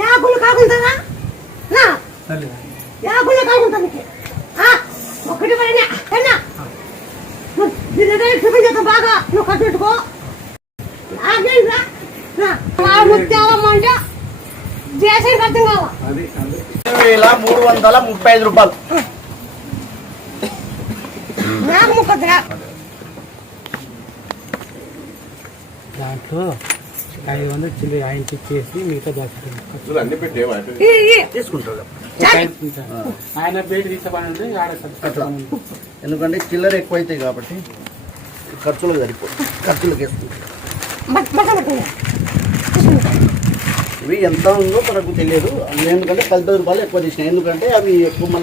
యాగులు కాకుంటారా యాగులు కాకుంటా ఒకటి పైన బాగా నువ్వు కట్టుకో ముత్యాలమ్మంట చేసే అర్థం కావాలి 335 రూపాయలు నాకు ముక్కద్రా దాంట్లో 500 చిల్లర ఆయనకి ఇచ్చేసి మిగతా తీసుకుంటారు ఆయన బయట తీసుకోవాలంటే ఎందుకంటే చిల్లర ఎక్కువ అవుతాయి కాబట్టి ఖర్చులకు సరిపోతుంది ఖర్చులకు వేసుకుంటారు ఇవి ఎంత ఉందో మనకు తెలియదు ఎందుకంటే 10 రూపాయలు ఎక్కువ తీసినాయి ఎందుకంటే అవి ఎక్కువ మళ్ళీ